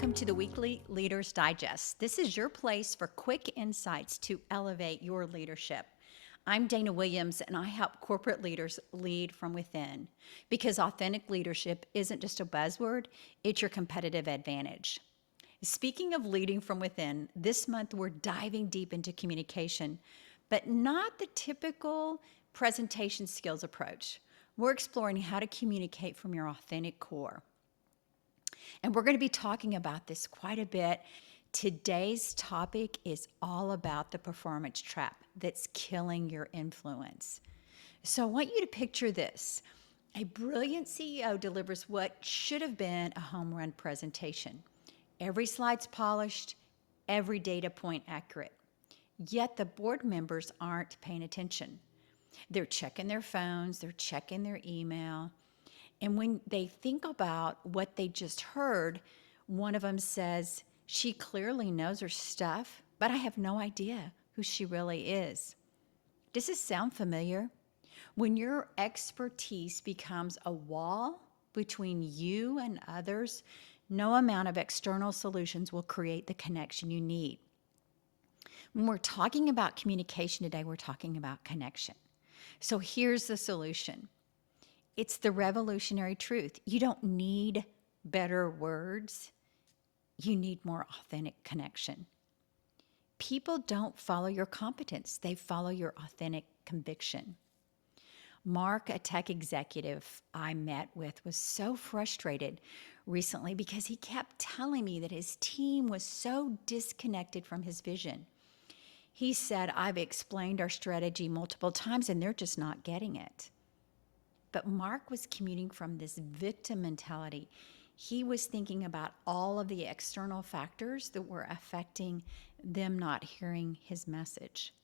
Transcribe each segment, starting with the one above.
Welcome to the weekly Leaders Digest. This is your place for quick insights to elevate your leadership. I'm Dana Williams, and I help corporate leaders lead from within because authentic leadership isn't just a buzzword, it's your competitive advantage. Speaking of leading from within, this month we're diving deep into communication, but not the typical presentation skills approach. We're exploring how to communicate from your authentic core. And we're going to be talking about this quite a bit. Today's topic is all about the performance trap that's killing your influence. So I want you to picture this. A brilliant CEO delivers what should have been a home run presentation. Every slide's polished, every data point accurate. Yet the board members aren't paying attention. They're checking their phones, they're checking their email. And when they think about what they just heard, one of them says, "She clearly knows her stuff, but I have no idea who she really is." Does this sound familiar? When your expertise becomes a wall between you and others, no amount of external solutions will create the connection you need. When we're talking about communication today, we're talking about connection. So here's the solution. It's the revolutionary truth. You don't need better words. You need more authentic connection. People don't follow your competence. They follow your authentic conviction. Mark, a tech executive I met with, was so frustrated recently because he kept telling me that his team was so disconnected from his vision. He said, "I've explained our strategy multiple times and they're just not getting it." But Mark was commuting from this victim mentality. He was thinking about all of the external factors that were affecting them not hearing his message.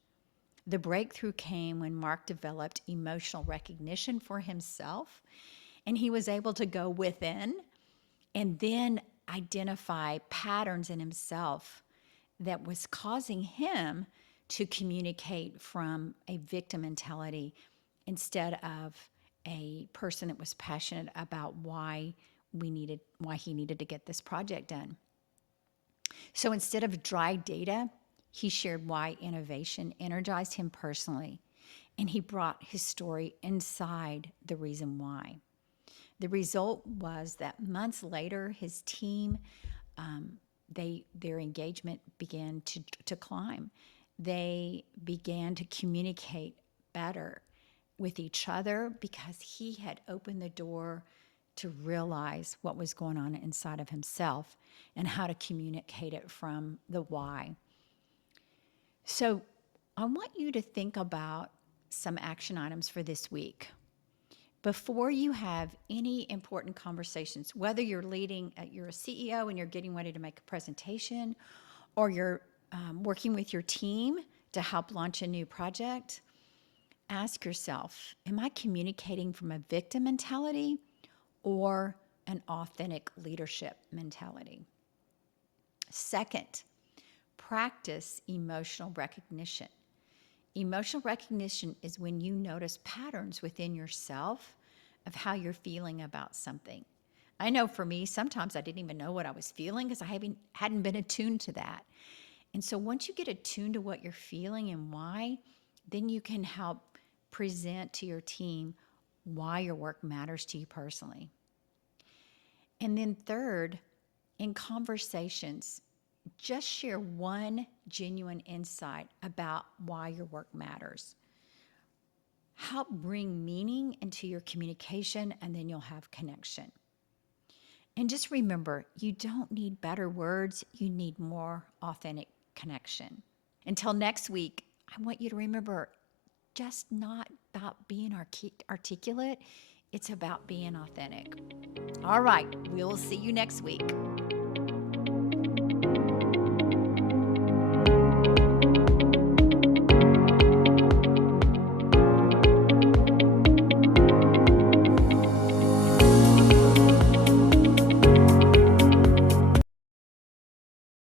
The breakthrough came when Mark developed emotional recognition for himself, and he was able to go within and then identify patterns in himself that was causing him to communicate from a victim mentality instead of a person that was passionate about why he needed to get this project done. So instead of dry data, he shared why innovation energized him personally, and he brought his story inside the reason why. The result was that months later, his team, their engagement began to climb. They began to communicate better with each other because he had opened the door to realize what was going on inside of himself and how to communicate it from the why. So I want you to think about some action items for this week. Before you have any important conversations, whether you're a CEO and you're getting ready to make a presentation, or you're working with your team to help launch a new project, ask yourself, am I communicating from a victim mentality or an authentic leadership mentality? Second, practice emotional recognition. Emotional recognition is when you notice patterns within yourself of how you're feeling about something. I know for me, sometimes I didn't even know what I was feeling because I hadn't been attuned to that. And so once you get attuned to what you're feeling and why, then you can help present to your team why your work matters to you personally. And then third, in conversations, just share one genuine insight about why your work matters. Help bring meaning into your communication, and then you'll have connection. And just remember, you don't need better words, you need more authentic connection. Until next week, I want you to remember, just not about being articulate, it's about being authentic. All right, we'll see you next week.